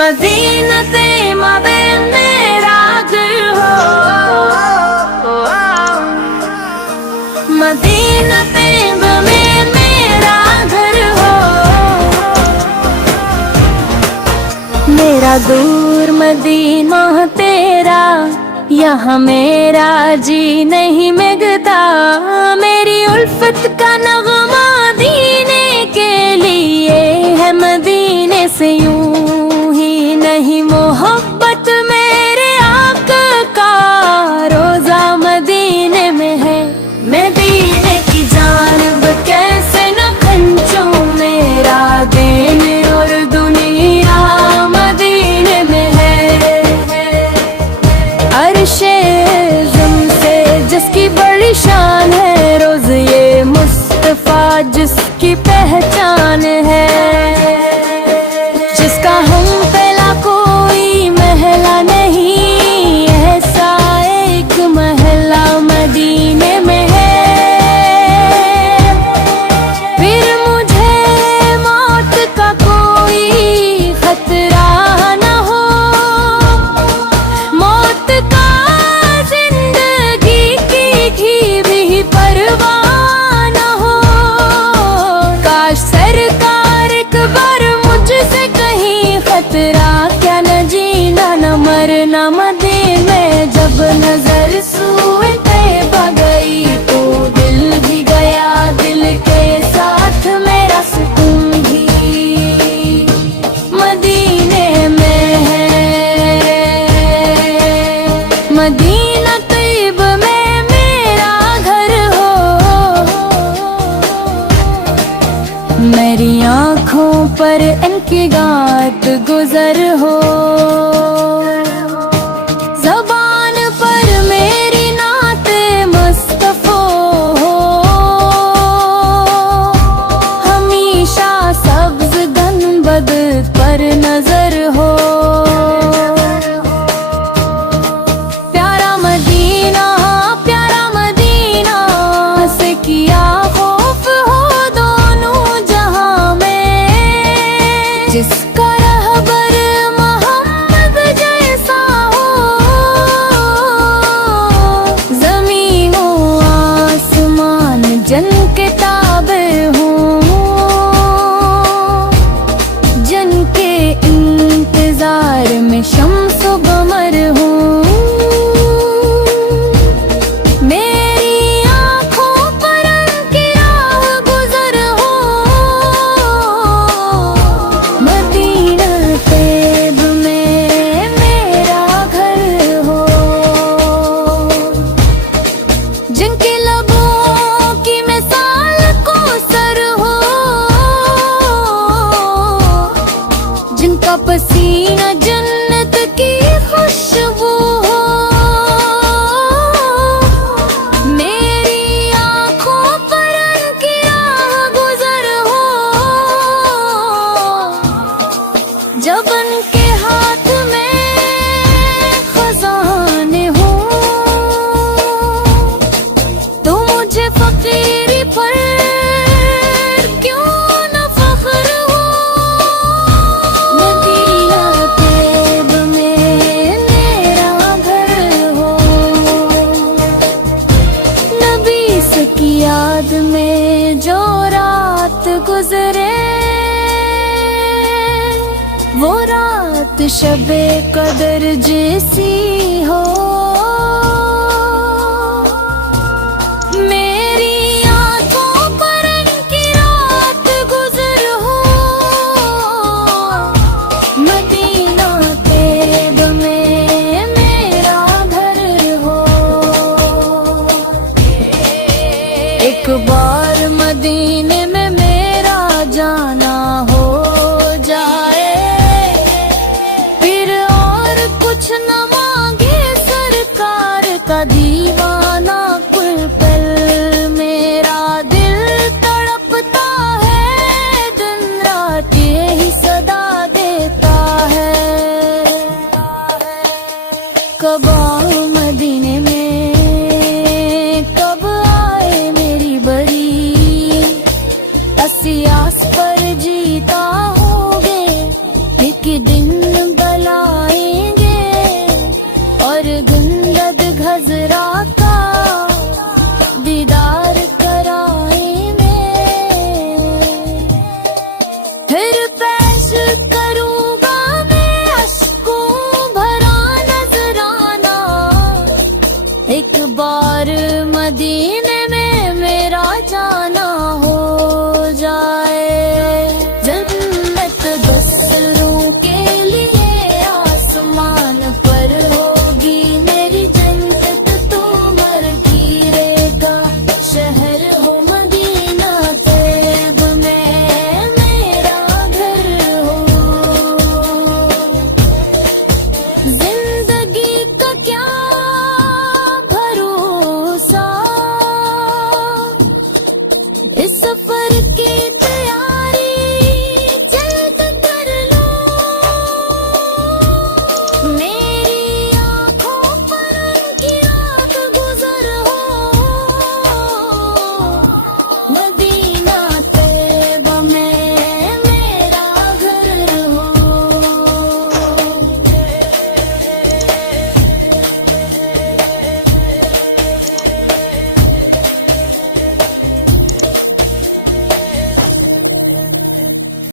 मदीनते माबे मेरा दिल हो, मदीनते में मेरा घर हो। मेरा दूर मदीना तेरा, यहाँ मेरा जी नहीं मिगता। मेरी उल्फत का नगमा दीने के लिए है, मदीने से यूं ही नहीं मोहब्बत मेरे आका का रोजा मदीने में है। मदीने की जानिब कैसे न खंचूं, मेरा दिन और दुनिया मदीने में है। अर्शे ज़म से जिसकी बड़ी शान है, रोज ये मुस्तफा जिसकी पहचान है। जिसका हम पहला कोई महला नहीं, ऐसा एक महला मदीने में है। फिर मुझे मौत का कोई खतरा न हो, मौत का जिंदगी की भी परवाह न हो। काश सरकार एक बार मुझसे कहीं खतरा, क्या न जीना न मरना मदीने में। जब नजर सूए तैबा गई तो दिल भी गया, दिल के साथ मेरा सुकून भी मदीने में है। मदीना तैब में मेरा घर हो, मेरी आँखों पर इनकी गात गुजर हो। ज़बान पर मेरी नाते मुस्तफ़ा हो, हमेशा सब्ज़ गंबद पर नजर हो। प्यारा मदीना से किया खौफ हो दोनों जहां में। जिसका रहबर मोहम्मद जैसा हो, ज़मीन व आसमान जिनके ताबे हों, जिनके इंतजार में शम्स व कमर हों। मेरी आँखों पर उनकी राह गुजर हो, मदीना तैब में मेरा घर हो। जिनके लबों की मिसाल को सर हो, जिनका पसीना जन्नत की खुशबू हो। मेरी आँखों पर उनकी राह गुजर हो, जब उनके हाथ में खजाने हो। तो मुझे फकीरी पर क्यों न फख्र हो। मदीना तैब में मेरा घर हो, नबी से की याद में जो रात गुजरे, वो रात शबे कदर जैसी हो। मेरी आँखों पर उनकी रात गुजर हो, मदीना तैब में मेरा घर हो। एक बार मदीने में मेरा जाना हो जाए, फिर और कुछ न मांगे सरकार का दीवाना। कुल पल मेरा दिल तड़पता है, दिन रात यही सदा देता है। कब